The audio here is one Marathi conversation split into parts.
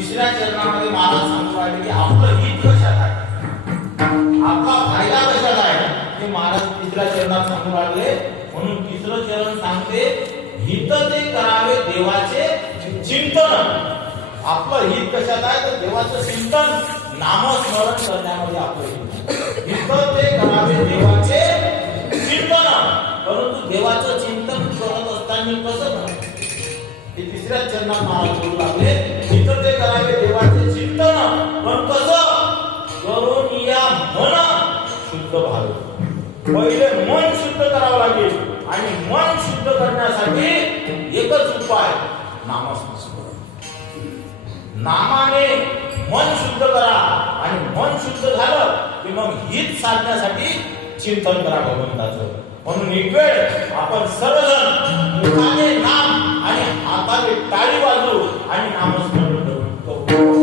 तिसऱ्या चरणामध्ये महाराज सांगू राहिले की आपलं हित कशात आहे, आपला फायदा कशात आहे, ते महाराज तिसऱ्या चरणात सांगू लागले. म्हणून तिसरं चरण सांगते हित ते करावे देवाचे चिंतन. आपलं हित कशात आहे तर देवाचं चिंतन, नामस्मरण करण्यामध्ये आपलं हित ते करावे देवाचे चिंतन. परंतु देवाचं चिंतन करत असताना कसं हे तिसऱ्या चरणात महाराज बोलू लागले, हित ते करावे देवाचे चिंतन. पण कसं करून या मन शुद्ध व्हावे. पहिले मन शुद्ध करावं लागेल आणि मन शुद्ध करण्यासाठी एकच उपाय नामस्मरण. नामाने मन शुद्ध करा आणि मन शुद्ध झालं की मग हित साधण्यासाठी चिंतन करा भगवंताचं. म्हणून एक वेळ आपण सर्वजण मुखाने नाम आणि हाताने टाळी वाजवू आणि नामस्मरण करू.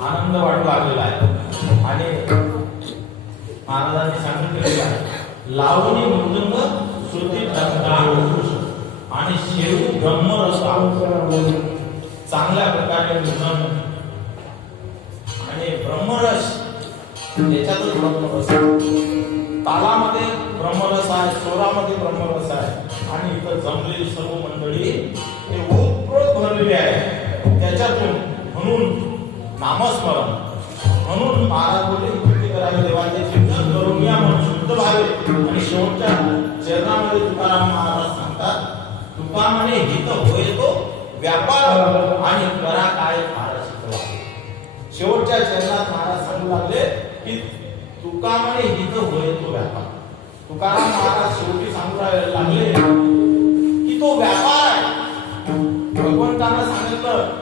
आनंद वाटू लागलेला आहे. आणि महाराजांनी सांगितलेलं आहे लावणी मृदंग श्रुती आणि शेरू ब्रह्मरस चांगल्या प्रकारे मृदंग आणि ब्रह्मरस याच्यातच ब्रह्मरस तालामध्ये ब्रह्मरस आहे, स्वरामध्ये ब्रह्मरस आहे आणि इथं जमलेली सर्व मंडळी हे ओतप्रोत भरलेली आहे त्याच्यातून. म्हणून नामस्मरण म्हणून महाराज बोलले कृती करावे देवाचे चिंतन करून या मन शुद्ध व्हावे. आणि शेवटच्या चरणामध्ये तुकाराम महाराज सांगतात तुका म्हणे हित होय तो व्यापार आणि करा काय फार शिकवा. शेवटच्या चरणात महाराज सांगू लागले की तुका म्हणे हित होय तो व्यापार. तुकाराम महाराज शेवटी सांगू लागले की तो व्यापार आहे. भगवंतांना सांगितलं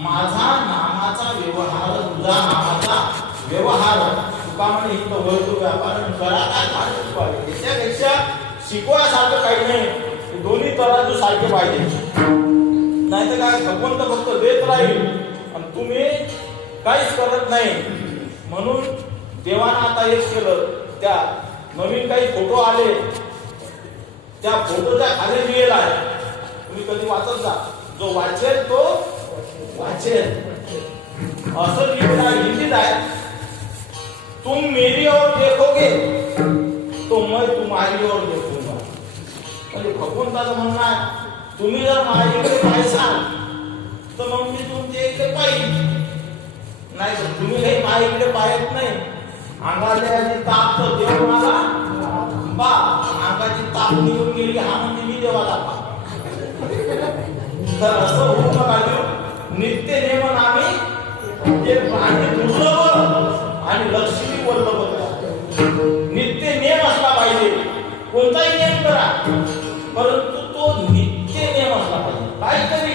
माझा नामाचा व्यवहार तुझा नामाचा व्यवहार तुका म्हणे हित होय तो व्यापार करा काय फार शिकवावे. त्याच्यापेक्षा शिकवायसारखं काही नाही. दोन्ही तराजू सारखे पाहिजे. नाही तर काय भगवंत फक्त देत राहील आणि तुम्ही काहीच करत नाही. म्हणून देवानं आता एक केलं, त्या नवीन काही फोटो आले, त्या फोटोच्या खाली लिहिलेला आहे, तुम्ही कधी वाचत जा, जो वाचेल तो वाचेल. असं लिहिलेलं आहे, हिंदीत आहे, तुम मेरी ओर देखोगे तो मैं तुम्हारी ओर देखूंगा. म्हणजे भगवंताचं म्हणणं आहे, तुम्ही जर माझ्याकडे पाहिसाल तर मग मी तुमच्या इकडे पाहिजे. नाही तर तुम्ही काही माझ्याकडे पाहत नाही. अंगाच्या आधी ताप तर देव मला बा, अंगाची ताप निघून गेली हा म्हणजे मी देवाला पा. तर असं होऊ नका देऊ. नित्य नेमन आम्ही जे प्राणी दुर्लभ आणि लक्ष्मी वल्लभ नित्य नेम असला पाहिजे. कोणताही नेम करा, परंतु तो नित्य नेम असला पाहिजे. काहीतरी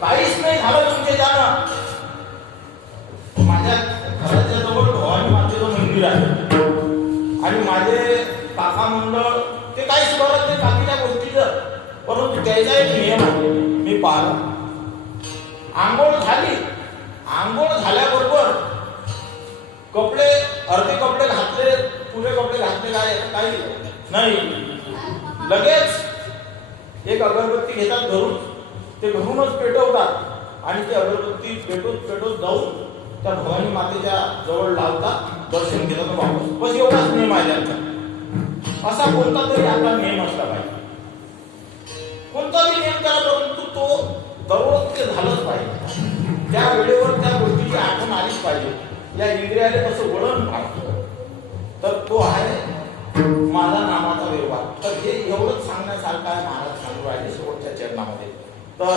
काहीच नाही झालं तुमचे जाणं. माझ्या घराच्या जवळ भवानी मातेचं मंदिर आहे आणि माझे काका मंडळ ते काहीच करत नाही बाकीच्या गोष्टीचं, परंतु त्याचा एक नियम आहे मी पाहिला. आंघोळ झाली, आंघोळ झाल्याबरोबर कपडे अर्धे कपडे घातले, पुरे कपडे घातले काय काही नाही, लगेच एक अगरबत्ती घेतात घरून, ते घरूनच पेटवतात आणि ते अगरबत्ती पेटवत जाऊन त्या भवानी मातेच्या जवळ लावतात, दर्शन घेतात वापस. बस एवढाच नियम आहे त्यांचा. असा कोणता तरी आपला नियम असला पाहिजे. कोणताही नियम करा, परंतु तो दररोज ते झालंच पाहिजे. त्या वेळेवर त्या गोष्टीची आठवण आलीच पाहिजे. या इंद्रियाने कसं वळण पाडतो, तर तो आहे माझा नामाचा व्यवहार. तर हे एवढंच सांगण्यासारखं आहे. महाराज सांगू राहिले शेवटच्या चरणामध्ये. तर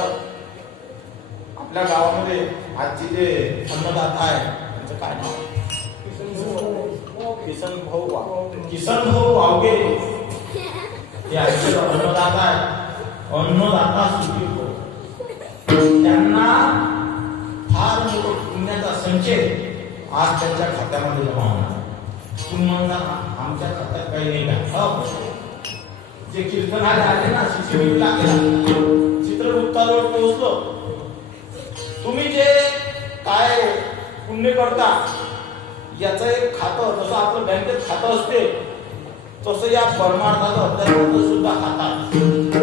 आपल्या गावामध्ये आजची जे अन्नदाता आहे त्यांचं काय नाव? किसन भाऊ वावगे हे आजचे अन्नदाता आहे. अन्नदाता सुखी हो. त्यांना फार मोठा पुण्याचा संचय आज त्यांच्या खात्यामध्ये जमा होणार. तुम्ही म्हणता आमच्या खात्यात काही नाही का? जे कीर्तनाला आले ना, शिशिबीला गेला, चित्रगुप्ताजवळ पोहोचलो, तुम्ही जे काय पुण्य करता याचं एक खातं, जसं आपलं बँकेत खातं असते तसं या परमार्थाचं अध्यात्माचं सुद्धा खातं.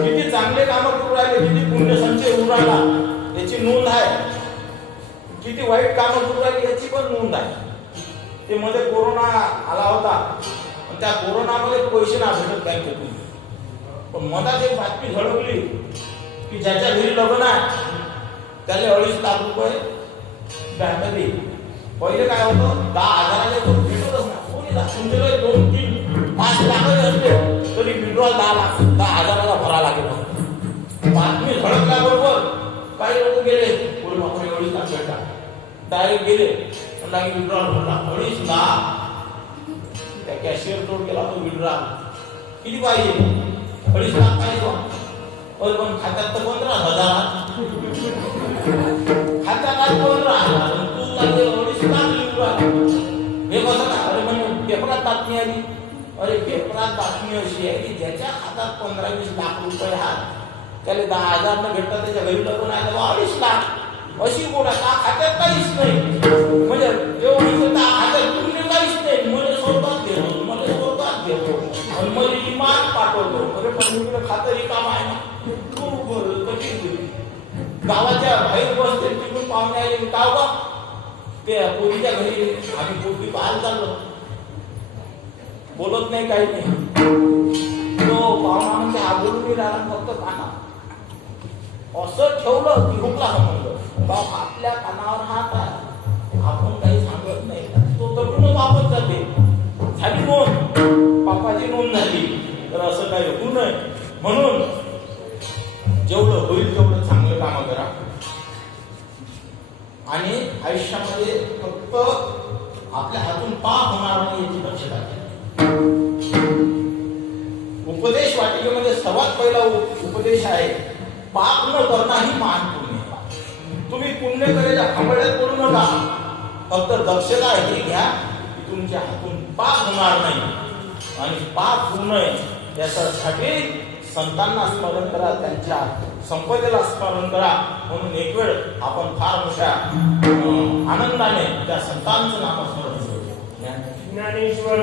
किती चांगले कामं करू राहिले, किती पुण्य संचय होऊ राहिला याची नोंद आहे. किती वाईट कामं करू राहिली याची पण नोंद आहे. ते मध्ये कोरोना आला होता, त्या कोरोनामध्ये पैसे ना भेटत बँकेतून. पण मधात एक बातमी झळकली की ज्याच्या घरी लग्न आहे त्याला 2.5 लाख रुपये बँकेत. पहिले काय होतं, 10,000 तो भेटतच ना कोणी. तुमच्याकडे 2, 3, 5 लाख असले तरी विड्रॉल 10,000 भरा लागेल. बातमी झळकल्याबरोबर काही लोक गेले, कोणी बापरे 2.5 लाख भेटा, डायरेक्ट गेले विड्रॉल भरला 2.5 लाख. त्या कॅशियर तोड केला तो विड्रॉल. किती पाहिजे? 2.5 लाख पाहिजे. पण खात्यात तर 15,000. खात्यात 15,000 तू लागले 2.5 लाख विड्रॉल. हे कसं का? अरे म्हणजे पेपरात बातमी आली. अरे पेपरात बातमी अशी आहे की ज्याच्या खात्यात 15-20 लाख रुपये आहेत त्याला 10,000 न भेटतात, त्याच्या घरी लग्न आहे 2.5 लाख. अशी गोडा का खात्यात काहीच नाही. म्हणजे जेव्हा खात्यात पुण्य काहीच नाही. मला स्वतःच घेतो, मला स्वतःच घेतो आणि मला इमान पाठवतो. अरे पण खातं रिकाम आहे ना. गावाच्या बाहेर बसते, तिकडून पाहुणे आले का बा ते पोरीच्या घरी आम्ही पोटी पाहायला चाललो, बोलत नाही काही नाही. तो पाहुणा म्हणजे हा बोलून नाही राहिला, फक्त काना असं ठेवलं की हुकला समजलं बाप आपल्या कानावर हात आहे, आपण काही सांगत नाही. तो तरुण वापस जाते. झाली नोंद, पापाची नोंद झाली. तर असं काही होऊ नये म्हणून जेवढं होईल तेवढं चांगलं काम करा आणि आयुष्यामध्ये फक्त आपल्या हातून पाप होणार नाही याची दक्षता घ्या. उपदेश वाटिकेमध्ये सर्वात पहिला उपदेश आहे पाप न करणं ही महान पुण्य. तुम्ही पुण्य करायच्या खांबळ्यात पडू नका, फक्त दक्षता हे घ्या की तुमच्या हातून पाप होणार नाही आणि पाप होऊ नये यासाठी संतांना स्मरण करा, त्यांच्या संपदेला स्मरण करा. म्हणून एक वेळ आपण फार मोठ्या आनंदाने त्या संतांचं नामस्मरण करू. ज्ञानेश्वर